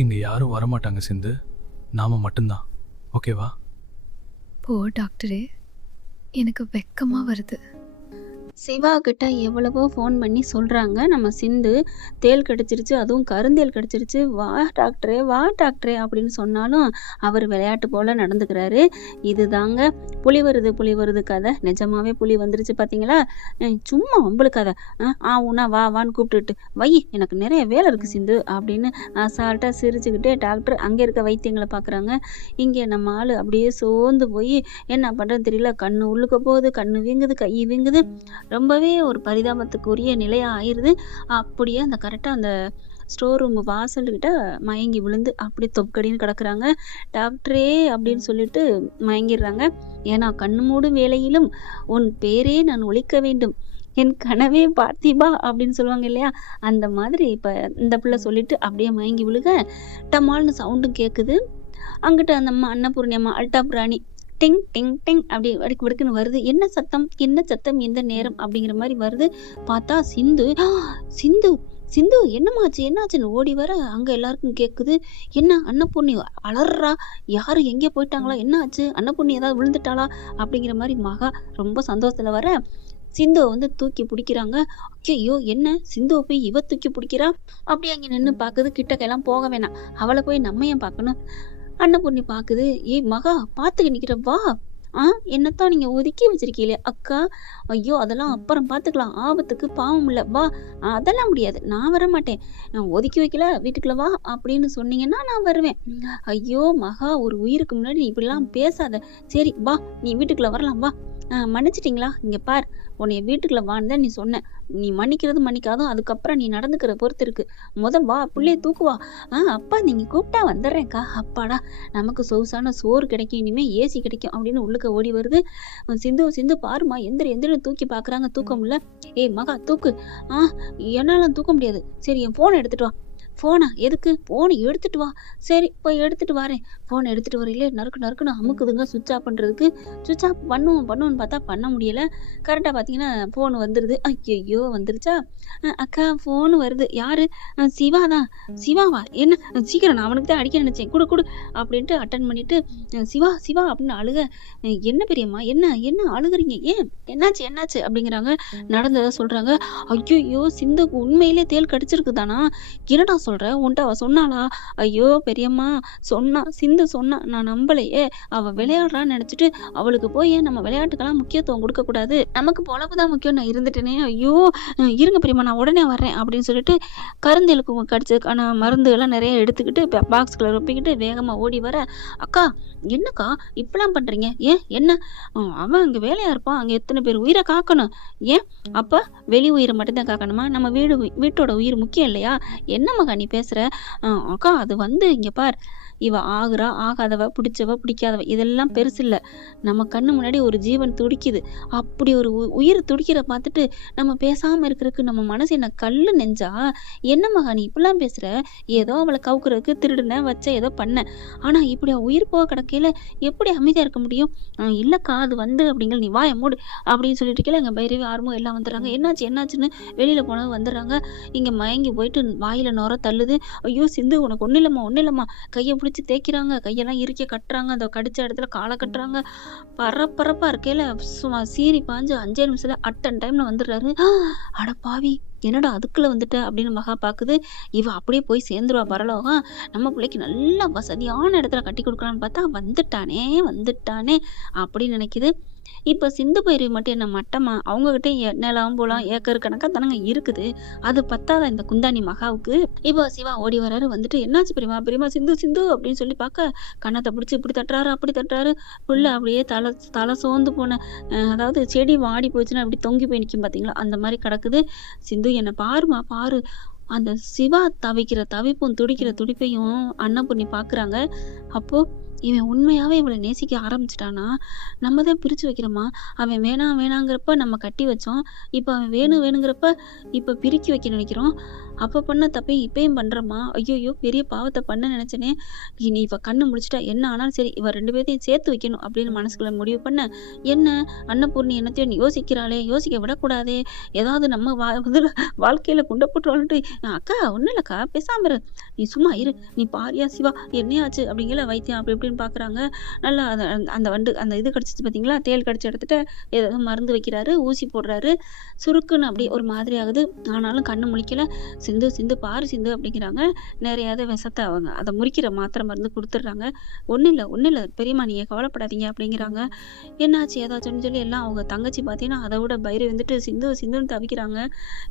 இங்க யாரும் வரமாட்டாங்க சிந்து, நாம மட்டும்தான். ஓகேவா? போ டாக்டரே, எனக்கு வெக்கமா வருது. சிவா கிட்ட எவ்வளவோ ஃபோன் பண்ணி சொல்றாங்க, நம்ம சிந்து தேள் கடிச்சிருச்சு, அதுவும் கருந்தேள் கடிச்சிருச்சு, வா டாக்டரே வா டாக்டரே அப்படின்னு சொன்னாலும் அவர் விளையாட்டு போல நடந்துக்கிறாரு. இதுதாங்க புலி வருது கதை. நிஜமாவே புலி வந்துருச்சு பார்த்தீங்களா? சும்மா வம்பளு கதை. ஊனா வா வான்னு கூப்பிட்டுட்டு வை, எனக்கு நிறைய வேலை இருக்கு சிந்து அப்படின்னு அசால்ட்டாக சிரிச்சுக்கிட்டே டாக்டர் அங்கே இருக்க வைத்தியங்களை பார்க்குறாங்க. இங்கே நம்ம ஆள் அப்படியே சோர்ந்து போய் என்ன பண்ணுறது தெரியல, கண்ணு உள்ளுக்க போகுது, கண்ணு வீங்குது, கை வீங்குது, ரொம்பவே ஒரு பரிதாபத்துக்குரிய நிலையா ஆயிடுது. அப்படியே அந்த கரெக்டாக அந்த ஸ்டோர் ரூம் வாசல்கிட்ட மயங்கி விழுந்து அப்படியே தொக்கடின்னு கிடக்குறாங்க. டாக்டரே அப்படின்னு சொல்லிட்டு மயங்கிடுறாங்க. ஏன்னா கண்ணு மூடும் வேளையிலும் உன் பேரே நான் ஒழிக்க வேண்டும், என் கனவே பார்த்திபா அப்படின்னு சொல்லுவாங்க இல்லையா, அந்த மாதிரி இப்போ இந்த பிள்ளை சொல்லிட்டு அப்படியே மயங்கி விழுக டமால்னு சவுண்டும் கேட்குது. அங்கிட்ட அந்த அம்மா அன்னபூர்ணி அம்மா அல்டா பிராணி டிங் டிங் டிங் அப்படி வடிக்கு வடிக்குன்னு வருது. என்ன சத்தம் எந்த நேரம் அப்படிங்கிற மாதிரி வருது. பார்த்தா சிந்து சிந்து சிந்து என்னாச்சுன்னு ஓடி வர அங்க எல்லாருக்கும் கேக்குது. என்ன அன்னபூர்ணி அலறா, யாரு எங்கே போயிட்டாங்களா, என்ன ஆச்சு, அன்னபூர்ணி ஏதாவது விழுந்துட்டாளா அப்படிங்கிற மாதிரி மகா ரொம்ப சந்தோஷத்துல வர சிந்துவை வந்து தூக்கி பிடிக்கிறாங்க. ஐயோ என்ன சிந்துவை போய் இவ தூக்கி பிடிக்கிறா, அப்படியே அங்கே நின்று பாக்குது. கிட்டக்கெல்லாம் போக வேணாம், அவளை போய் நம்ம ஏன் பார்க்கணும். அன்னபூர்ணி பாக்குது. ஏய் மகா பாத்துக்க நிக்கிற வா, என்னத்தான் நீங்க ஒதுக்கி வச்சிருக்கீங்களே அக்கா, ஐயோ அதெல்லாம் அப்புறம் பாத்துக்கலாம், ஆபத்துக்கு பாவம் இல்ல வா. அதெல்லாம் முடியாது, நான் வர மாட்டேன், நான் ஒதுக்கி வைக்கல வீட்டுக்குள்ள வா அப்படின்னு சொன்னீங்கன்னா நான் வருவேன். ஐயோ மகா, ஒரு உயிருக்கு முன்னாடி நீ இப்படிலாம் பேசாத, சரி வா நீ வீட்டுக்குள்ள வரலாம் வா. மன்னிச்சிட்டிங்களா, இங்க பார் உன்னைய வீட்டுக்குள்ள வான்னு தான் நீ சொன்ன, நீ மன்னிக்கிறது மன்னிக்காதும் அதுக்கப்புறம் நீ நடந்துக்கிற பொறுத்து இருக்கு, வா பிள்ளைய தூக்குவா. அப்பா நீங்க கூப்பிட்டா வந்துடுறேன்க்கா, அப்பாடா நமக்கு சொகுசான சோறு கிடைக்கும், இனிமே ஏசி கிடைக்கும் அப்படின்னு உள்ளுக்க ஓடி வருது. சிந்து பாருமா எந்திர தூக்கி பாக்குறாங்க, தூக்க முடியல. ஏய் மகா தூக்கு. என்னால தூக்க முடியாது, சரி என் போனை எடுத்துட்டு வா. போனா எதுக்கு, போனை எடுத்துட்டு வா. சரி போய் எடுத்துட்டு வரேன். போனை எடுத்துட்டு வரையிலே நறுக்குன்னு அமுக்குதுங்க சுவிட்ச் ஆஃப் பண்றதுக்கு. சுவிட்ச் ஆஃப் பண்ணுவோன்னு பார்த்தா பண்ண முடியல. கரெக்டா பாத்தீங்கன்னா போன் வந்துருது. ஐயோ வந்துருச்சா. அக்கா போன் வருது. யாரு? சிவா தான். சிவாவா, என்ன சீக்கிரம், நான் அவனுக்கு தான் அடிக்க நினைச்சேன், குடு அப்படின்ட்டு அட்டன் பண்ணிட்டு சிவா அப்படின்னு அழுக. என்ன பெரியம்மா, என்ன அழுகுறீங்க, ஏன் என்னாச்சு அப்படிங்கிறாங்க. நடந்ததை சொல்றாங்க. ஐயோ சிந்துக்கு உண்மையிலே தேள் கடிச்சிருக்குதானா, என்னடா சொல்ற, உன்ட்ட அவ சொன்னாளா? ஐயோ பெரியம்மா சிந்து சொன்னா, நான் நம்பலையே, அவ விளையாடுறான்னு நினைச்சிட்டு அவளுக்கு போய் நம்ம விளையாட்டுக்கெல்லாம் முக்கியத்துவம் கொடுக்க கூடாது, நமக்கு பொழப்புதான் முக்கியம், நான் இருந்துட்டேனே, ஐயோ இருங்க பெரியம்மா நான் உடனே வர்றேன் அப்படின்னு சொல்லிட்டு கருந்தேலுக்கு கடிச்சதுக்கான மருந்து எல்லாம் நிறைய எடுத்துக்கிட்டு பாக்ஸ்குள்ள ரொப்பிக்கிட்டு வேகமா ஓடி வர, அக்கா என்னக்கா இப்பெல்லாம் பண்றீங்க, ஏன் என்ன, அவன் அங்க வேலையா இருப்பான், அங்க எத்தனை பேர் உயிரை காக்கணும், ஏன் அப்ப வெளி உயிரை மட்டும்தான் காக்கணுமா, நம்ம வீட்டோட உயிர் முக்கியம் இல்லையா, என்ன மகா நீ பேசுற. அக்கா அது வந்து இங்க பார், இவ ஆகுறா ஆகாதவ, பிடிச்சவ பிடிக்காதவ, இதெல்லாம் பெருசு இல்ல, நம்ம கண்ணு முன்னாடி ஒரு ஜீவன் துடிக்குது, அப்படி ஒரு உயிர் துடிக்கிற பார்த்துட்டு நம்ம பேசாம இருக்கிறதுக்கு நம்ம மனசு என்ன கல்லு நெஞ்சா, என்ன மகா நீ இப்படிலாம் பேசுற, ஏதோ அவளை கவுக்குறதுக்கு திருடுன வச்ச ஏதோ பண்ண, ஆனா இப்படி உயிர் போக கிடக்கையில எப்படி அமைதியா இருக்க முடியும். இல்லக்கா அது வந்து அப்படிங்கிற, நீ வாய மூடு அப்படின்னு சொல்லிட்டு இருக்கல. எங்க பைரவி ஆர்வம் எல்லாம் வந்துடுறாங்க. என்னாச்சுன்னு வெளியில போனது வந்துடுறாங்க. இங்க மயங்கி போயிட்டு வாயில நுர தள்ளுது. ஐயோ சிந்து உனக்கு ஒண்ணு இல்லம்மா, கையை பிடிச்சி தேய்க்கிறாங்க, கையெல்லாம் இறுக்கி கட்டுறாங்க, அந்த கடிச்ச இடத்துல காலை கட்டுறாங்க. பரப்பரப்பா இருக்கையில சீறி பாஞ்சு 5 நிமிஷத்துல அட்டன் டைம்ல வந்துடுறாரு. அட பாவி என்னடா அதுக்குள்ள வந்துட்ட அப்படின்னு மகா பாக்குது. இவ அப்படியே போய் சேர்ந்துருவா பரலோகம், நம்ம பிள்ளைக்கு நல்லா வசதியான இடத்துல கட்டி கொடுக்கலான்னு பார்த்தா வந்துட்டானே அப்படின்னு நினைக்குது. இப்ப சிந்து பைரவி மட்டும் என்ன மட்டமா, அவங்ககிட்ட நிலம் போலாம் ஏக்கர் கணக்கா தானங்க இருக்குது, அது பத்தாத இந்த குந்தாணி மகாவுக்கு. இப்போ சிவா ஓடி வராரு. வந்துட்டு என்னாச்சு பெரியமா சிந்து அப்படின்னு சொல்லி பார்க்க கண்ணத்தை பிடிச்சி இப்படி தட்டுறாரு அப்படி தட்டுறாரு. புள்ள அப்படியே தலை சோர்ந்து போன, அதாவது செடி வாடி போச்சுன்னா அப்படி தொங்கி போய் நிற்கும் பாத்தீங்களா, அந்த மாதிரி கிடக்குது. சிந்து என்ன பாருமா பாரு. அந்த சிவா தவிக்கிற தவிப்பும் துடிக்கிற துடிப்பையும் அன்னபூர்ணி பாக்குறாங்க. அப்போ இவன் உண்மையாவே இவளை நேசிக்க ஆரம்பிச்சிட்டானா? நம்ம தான் பிரிச்சு வைக்கிறோமா? அவன் வேணாம் வேணாங்கிறப்ப நம்ம கட்டி வச்சோம். இப்ப அவன் வேணும் வேணுங்கிறப்ப இப்ப பிரிக்கி வைக்க நினைக்கிறோம். அப்ப பண்ண தப்பே இப்பயும் பண்றோமா? ஐயையோ! பெரிய பாவத்தை பண்ண நினைச்சேனே. இனி இவ கண்ணு முழிச்சிட்டா என்ன ஆனாலும் சரி, இவ 2 பேத்தையும் சேர்த்து வைக்கணும் அப்படின்னு மனசுக்குள்ள முடிவு பண்ண, என்ன அன்னபூர்ணி என்னத்தையோ யோசிக்கிறாளே, யோசிக்க விடக்கூடாதே. ஏதாவது நம்ம இதுல வாழ்க்கையில குண்ட போட்டுருவாள்ன்ட்டு, அக்கா ஒண்ணும் இல்லக்கா, பேசாம இரு. நீ சும்மா இரு. நீ பாரியா சிவா, என்னையாச்சு அப்படிங்கிற வைத்தியம் அப்படி இப்படின்னு பாக்குறாங்க. நல்லா அந்த வண்டு அந்த இது கடிச்சிச்சு பாத்தீங்களா, தேள் கடிச்ச இடத்துல ஏதாவது மருந்து வைக்கிறாரு, ஊசி போடுறாரு. சுருக்குன்னு அப்படியே ஒரு மாதிரி ஆகுது. ஆனாலும் கண்ணு முழிக்கல. சிந்து சிந்து பாரு சிந்து அப்படிங்கிறாங்க. நிறையாத விஷத்தை அவங்க அதை முறிக்கிற மாத்திரை மருந்து கொடுத்துட்றாங்க. ஒன்றும் இல்லை பெரியம்மா, நீங்கள் கவலைப்படாதீங்க அப்படிங்கிறாங்க. என்னாச்சு ஏதாச்சும்னு சொல்லி எல்லாம் அவங்க தங்கச்சி பார்த்தீங்கன்னா அதை விட பயிரை வந்துட்டு சிந்து சிந்துன்னு தவிக்கிறாங்க.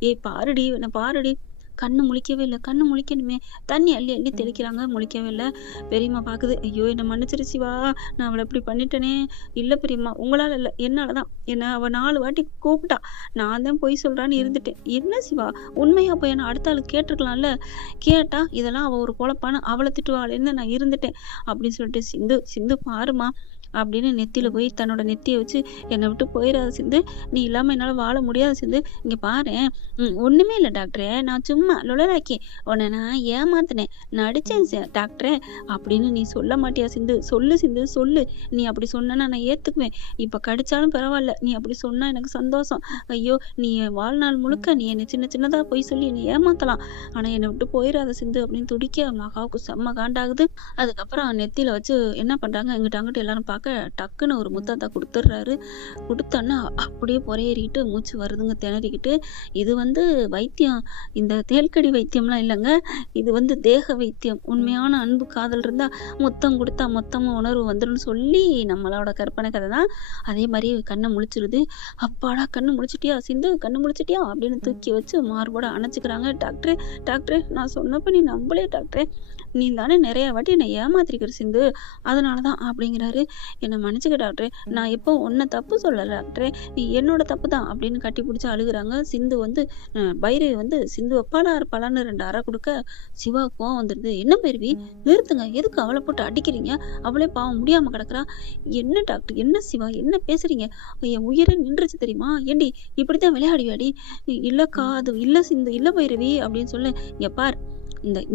ஏய் பாருடி, என்ன பாருடி. கண்ணு முழிக்கவே இல்லை, கண்ணு முழிக்கணுமே. தண்ணி அள்ளி அள்ளி தெளிக்கிறாங்க, முழிக்கவே இல்லை. பெரியம்மா பார்க்குது. ஐயோ என்னை மன்னிச்சிரு சிவா, நான் அவளை இப்படி பண்ணிட்டேனே. இல்லை பெரியம்மா, உங்களால் இல்லை, என்னால் தான். என்னை அவள் 4 வாட்டி கூப்பிட்டா, நான் தான் பொய் சொல்கிறான்னு இருந்துட்டேன். என்ன சிவா, உண்மையா போய் என்ன அடுத்த ஆளுக்கு கேட்டிருக்கலாம்ல. கேட்டா இதெல்லாம் அவள் ஒரு பொழப்பான்னு அவளை திட்டுவாளேன்னு நான் இருந்துட்டேன் அப்படின்னு சொல்லிட்டு, சிந்து சிந்து பாருமா அப்படின்னு நெத்தியில போய் தன்னோட நெத்தியை வச்சு, என்னை விட்டு போயிடாத சிந்து, நீ இல்லாமல் என்னால் வாழ முடியாது சிந்து. இங்கே பாரேன், ஒன்றுமே இல்லை டாக்டரே, நான் சும்மா லொலராக்கி உன்னை நான் ஏமாத்தினேன், நடிச்சேன் டாக்டரே அப்படின்னு நீ சொல்ல மாட்டியா சிந்து? சொல்லு சிந்து சொல்லு. நீ அப்படி சொன்னா நான் ஏற்றுக்குவேன். இப்போ கடிச்சாலும் பரவாயில்ல, நீ அப்படி சொன்னா எனக்கு சந்தோஷம். ஐயோ நீ வாழ்நாள் முழுக்க நீ என்னை சின்ன சின்னதாக போய் சொல்லி என்னை ஏமாத்தலாம், ஆனால் என்னை விட்டு போயிடாத சிந்து அப்படின்னு துடிக்க மகாவுக்கு செம்ம காண்டாகுது. அதுக்கப்புறம் நெத்தியில வச்சு என்ன பண்ணுறாங்க, எங்கிட்ட அங்கிட்ட எல்லாரும் பார்க்க டக்குன்னு ஒரு முத்தத்தை கொடுத்துட்றாரு. கொடுத்தோன்னா அப்படியே பொறையேறிக்கிட்டு மூச்சு வருதுங்க, திணறிக்கிட்டு. இது வைத்தியம், இந்த தேல்கடி வைத்தியம்லாம் இல்லைங்க, இது தேக வைத்தியம். உண்மையான அன்பு காதல் இருந்தால் முத்தம் கொடுத்தா மொத்தமாக உணர்வு வந்துடும் சொல்லி நம்மளோட கற்பனை கதை தான். அதே மாதிரி கண்ணை முழிச்சிருது. அப்பாடா கண்ணு முழிச்சிட்டியா சிந்து, கண்ணு முழிச்சிட்டியா அப்படின்னு தூக்கி வச்சு மார்போட அணைச்சிக்கிறாங்க. டாக்டரே டாக்டரே, நான் சொன்னப்ப நீ நம்பலே டாக்டரே, நீ தானே நிறைய வாட்டி என்னை ஏமாத்திருக்கிற சிந்து, அதனால தான் அப்படிங்கிறாரு. என்னை மன்னிச்சுக்க டாக்டரே, நான் எப்போ உன்னை தப்பு சொல்லலை டாக்டரே, என்னோட தப்பு தான் அப்படின்னு கட்டி பிடிச்சி அழுகுறாங்க. சிந்து பைரவி சிந்து அப்பாலா இருப்பாளான்னு 2 அறை கொடுக்க சிவா கோவம் வந்துடுது. என்ன பைரவி, நிறுத்துங்க, எதுக்கு அவளை போட்டு அடிக்கிறீங்க? அவளே பாவம் முடியாம கிடக்குறா. என்ன டாக்டர், என்ன சிவா, என்ன பேசுறீங்க? என் உயிரே நின்றுச்சு தெரியுமா? ஏண்டி இப்படித்தான் விளையாடுவியாடி? இல்லக்கா, அது இல்லை சிந்து, இல்லை பைரவி அப்படின்னு சொல்ல. இங்க பார்,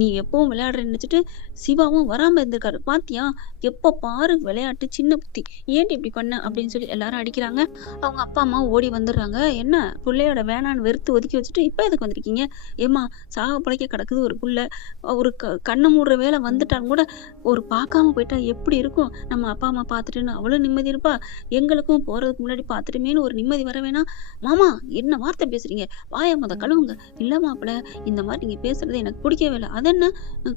நீ எப்பவும் விளையாடுறேன்னு நினைச்சிட்டு சிவாவும் வராம இருந்திருக்காரு பாத்தியா? எப்ப பாரு விளையாட்டு, சின்ன புத்தி, ஏன்டி இப்படி பண்ண அப்படின்னு சொல்லி எல்லாரும் அடிக்கிறாங்க. அவங்க அப்பா அம்மா ஓடி வந்துடுறாங்க. என்ன பிள்ளையோட வேணான்னு வெறுத்து ஒதுக்கி வச்சுட்டு இப்ப எதுக்கு வந்திருக்கீங்க? ஏமா சாக பிழைக்க கிடக்குது ஒரு புள்ள, ஒரு கண்ணு மூடுற வேலை வந்துட்டாலும் கூட ஒரு பார்க்காம போயிட்டா எப்படி இருக்கும்? நம்ம அப்பா அம்மா பார்த்துட்டுன்னு அவ்வளவு நிம்மதி இருப்பா. எங்களுக்கும் போறதுக்கு முன்னாடி பார்த்துட்டுமேனு ஒரு நிம்மதி வர வேணாம்? மாமா என்ன வார்த்தை பேசுறீங்க? வாயை முத கழுவுங்க. இல்ல மாப்பிள்ள, இந்த மாதிரி நீங்க பேசுறது எனக்கு பிடிக்கவே இல்லை. அது என்ன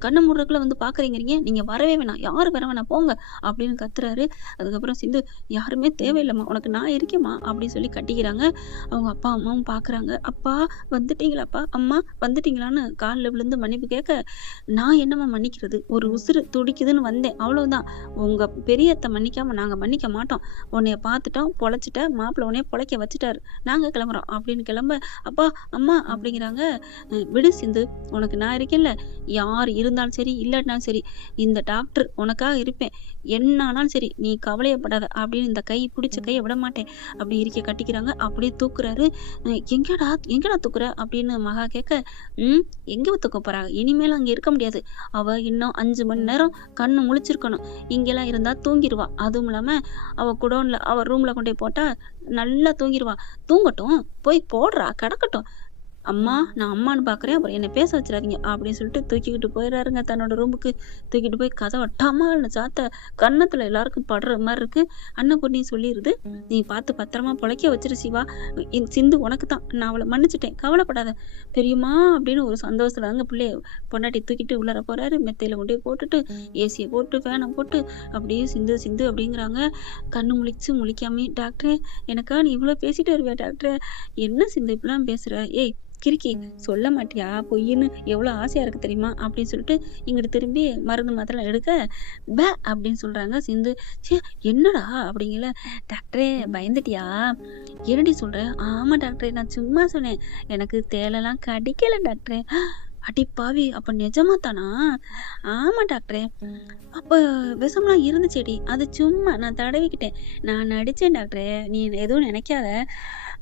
கண்ணை மூடுறதுக்குள்ள பாக்குறீங்க, நீங்க வரவே வேணாம், யாரு வர வேணாம் போங்க அப்படின்னு கத்துறாரு. அதுக்கப்புறம் சிந்து, யாருமே தேவையில்லைம்மா, உனக்கு நான் இருக்கேம்மா அப்படின்னு சொல்லி கட்டிக்கிறாங்க. அவங்க அப்பா அம்மாவும் பாக்குறாங்க. அப்பா வந்துட்டீங்களாப்பா, அம்மா வந்துட்டீங்களான்னு காலில் விழுந்து மன்னிப்பு கேட்க, நான் என்னம்மா மன்னிக்கிறது, ஒரு உசுறு துடிக்குதுன்னு வந்தேன், அவ்வளவுதான். உங்க பெரியத்தை மன்னிக்காம நாங்க மன்னிக்க மாட்டோம். உன்னைய பார்த்துட்டோம், பொழைச்சிட்ட, மாப்பிள்ளை உன்னைய பொழைக்க வச்சுட்டாரு, நாங்க கிளம்புறோம் அப்படின்னு கிளம்ப, அப்பா அம்மா அப்படிங்கிறாங்க. விடு சிந்து, உனக்கு நான் இருக்கேன்ல, யார் இருந்தாலும் சரி இல்லாட்டினாலும் சரி, இந்த டாக்டர் உனக்காக இருப்பேன், என்னானாலும் சரி, நீ கவலையப்படாத அப்படின்னு இந்த கை பிடிச்ச கையை விட மாட்டேன் அப்படி இருக்க கட்டிக்கிறாங்க. அப்படியே தூக்குறாரு. எங்கடா தூக்குற அப்படின்னு மகா கேட்க, எங்க தூக்க போறாங்க, இனிமேலும் அங்க இருக்க முடியாது, அவ இன்னும் 5 மணி நேரம் கண்ணு முழிச்சிருக்கணும், இங்கெல்லாம் இருந்தா தூங்கிடுவா. அதுவும் இல்லாம அவ குடோன்ல அவ ரூம்ல கொண்டு போய் போட்டா நல்லா தூங்கிடுவா. தூங்கட்டும், போய் போடுறா, கிடக்கட்டும். அம்மா நான் அம்மான்னு பாக்குறேன், அப்புறம் என்னை பேச வச்சிடாதீங்க அப்படின்னு சொல்லிட்டு தூக்கிக்கிட்டு போயிடாருங்க தன்னோட ரூமுக்கு. தூக்கிட்டு போய் கதவை டமால்னு சாத்த கன்னத்துல எல்லாருக்கும் படுற மாதிரி இருக்கு. அன்னபூர்ணி சொல்லிடுது, நீ பார்த்து பத்திரமா பொழைக்க வச்சிரு சிவா, சிந்து உனக்கு தான், நான் அவளை மன்னிச்சிட்டேன், கவலைப்படாத பெரியம்மா அப்படின்னு ஒரு சந்தோஷத்துல தாங்க பிள்ளைய பொண்டாட்டி தூக்கிட்டு உள்ளார போறாரு. மெத்தையில கொண்டு போட்டுட்டு ஏசியை போட்டு ஃபேனை போட்டு அப்படியே சிந்து சிந்து அப்படிங்கிறாங்க. கண்ணு முழிக்காமே, டாக்டரே எனக்கா நீ இவ்வளவு பேசிட்டு வருவியா டாக்டர், என்ன சிந்து இப்பெல்லாம் பேசுற, ஏய் கிறுக்கி சொல்ல மாட்டியா பொய்ன்னு எவ்வளவு ஆசையா இருக்கு தெரியுமா அப்படின்னு சொல்லிட்டு இங்கிட்டு திரும்பி மருந்து மாத்திரை எடுக்க பே அப்படின்னு சொல்றாங்க. சிந்து, சே என்னடா அப்படிங்கல. டாக்டரே பயந்துட்டியா? என்னடி சொல்ற? ஆமா டாக்டரே, நான் சும்மா சொன்னேன், எனக்கு தேலெல்லாம் கடிக்கல டாக்டரே. அடி பாவி! அப்ப நிஜமா தானா? ஆமா டாக்டரே. அப்ப விஷம்லாம் இருந்துச்சேடி. அது சும்மா நான் தடவிக்கிட்டேன். நான் நடிச்சேன் டாக்டரே. நீ எதுவும் நினைக்காத.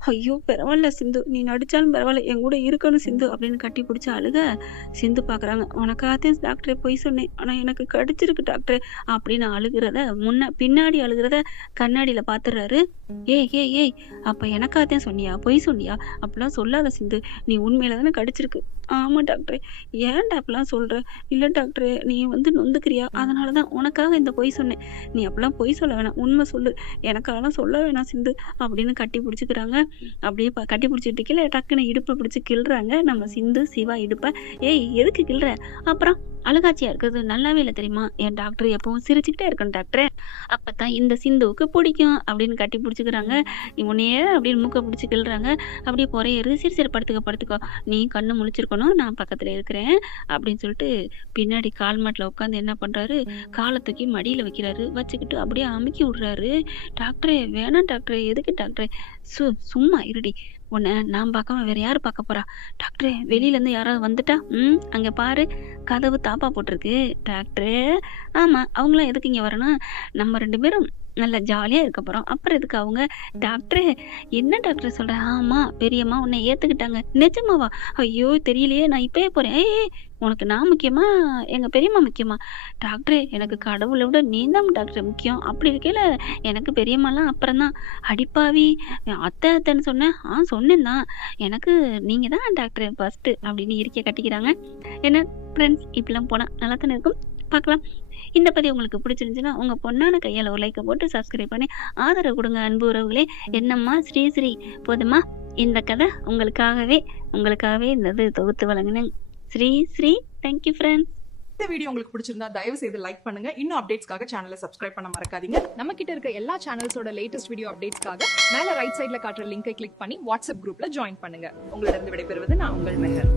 ஐயோ! பரவால்ல சிந்து. நீ நடிச்சாலும் பரவால்ல. என் கூட இருக்கணும் சிந்து அப்படின்னு கட்டி பிடிச்சு அழுக, சிந்து பார்க்குறாங்க. உனக்காகத்தான் டாக்டரே பொய் சொன்னேன். ஆனா எனக்கு கடிச்சிருக்கு டாக்டரே அப்படின்னு அழுகுறத பின்னாடி அழுகுறத கண்ணாடியில பார்த்துடுறாரு. ஏய் ஏய் ஏய்! அப்ப எனக்காகத்தான் சொன்னியா? பொய் சொன்னியா? அப்படிலாம் சொல்லாத சிந்து. நீ உண்மையில தானே கடிச்சிருக்கு. ஆமா டாக்டரே. ஏன்டா அப்படிலாம் சொல்ற? இல்ல டாக்டரே நீ நொந்துக்கிறியா? அதனால தான் உனக்காக இந்த பொய் சொன்னேன். நீ அப்படிலாம் பொய் சொல்ல வேணாம். உண்மை சொல்லு. எனக்காகலாம் சொல்ல வேணாம் சிந்து அப்படின்னு கட்டி பிடிச்சிக்கிறாங்க. அப்படியே கட்டி பிடிச்சிட்டு இருக்கையில டக்குன்னு இடுப்பை பிடிச்சி கிள்றாங்க நம்ம சிந்து சிவா இடுப்பை. ஏய் எதுக்கு கிள்ற? அப்புறம் அழுகாட்சியா இருக்கிறது நல்லாவே இல்லை தெரியுமா? என் டாக்டர் எப்பவும் சிரிச்சுக்கிட்டே இருக்கணும் டாக்டரே. அப்பதான் இந்த சிந்துவுக்கு பிடிக்கும் அப்படின்னு கட்டி பிடிச்சிக்கிறாங்க. உன்னையே அப்படின்னு மூக்க பிடிச்சி கிள்றாங்க. அப்படியே பொறையேறு. சரி சரி படுத்துக்கோ. நீ கண்ணு முழிச்சிருக்கணும். நான் பக்கத்துல இருக்கிறேன் அப்படின்னு சொல்லிட்டு பின்னாடி கால் மாட்டில் உட்காந்து என்ன பண்றாரு, காலை தூக்கி மடியில வைக்கிறாரு. வச்சுக்கிட்டு அப்படியே அமுக்கி விடுறாரு. டாக்டரே வேணாம் டாக்டரே. எதுக்கு டாக்டரே? சும்மா இருடி. உன்னை நான் பார்க்காம வேற யாரு பார்க்க போறா? டாக்டரே வெளியில இருந்து யாராவது வந்துட்டா? அங்க பாரு கதவு தாப்பா போட்டிருக்கு. டாக்டரே ஆமா அவங்களாம் எதுக்கு இங்க வரணும்? நம்ம 2 பேரும் நல்லா ஜாலியா இருக்க போறோம். அப்புறம் எதுக்கு அவங்க? டாக்டரே என்ன டாக்டர் சொல்ற? ஆமா பெரியம்மா உன்னை ஏத்துக்கிட்டாங்க. நிஜமாவா? ஐயோ தெரியலையே. நான் இப்பயே போறேன். ஏய் உனக்கு நான் முக்கியமா எங்க பெரியம்மா முக்கியமா? டாக்டரே எனக்கு கடவுளை விட நீ தான் டாக்டர் முக்கியம். அப்படி இருக்கையில எனக்கு பெரியம்மாலாம் அப்புறம் தான். அடிப்பாவி அத்தைன்னு சொன்னேன். சொன்னேன் தான். எனக்கு நீங்க தான் டாக்டர் ஃபர்ஸ்ட் அப்படின்னு இருக்க கட்டிக்கிறாங்க. என்ன ஃப்ரெண்ட்ஸ் இப்படிலாம் போனா நல்லா தானே இருக்கும். பார்க்கலாம். இந்த பதிவு உங்களுக்கு பிடிச்சிருந்துச்சுன்னா உங்க பொண்ணான கையால ஒரு லைக்கை போட்டு சப்ஸ்கிரைப் பண்ணி ஆதரவு கொடுங்க அன்பு உறவுகளே. என்னம்மா ஸ்ரீ போதுமா? இந்த கதை உங்களுக்காகவே இந்த தொகுத்து வழங்கினேன். Shri thank you friends. இந்த வீடியோ உங்களுக்கு பிடிச்சிருந்தா தயவு செய்து லைக் பண்ணுங்க. இன்னும் அப்டேட்ஸ்க்காக சேனலை சப்ஸ்கிரைப் பண்ண மறக்காதீங்க. நம்ம கிட்ட இருக்க எல்லா சேனல்ஸோட லேட்டஸ்ட் வீடியோ அப்டேட்ஸ்க்காக மேல ரைட் சைடுல காட்டுற லிங்கை கிளிக் பண்ணி வாட்ஸ்அப் குரூப்ல ஜாயின் பண்ணுங்க. உங்களிடம் விடைபெறுவது நான் உங்கள் மெஹர்.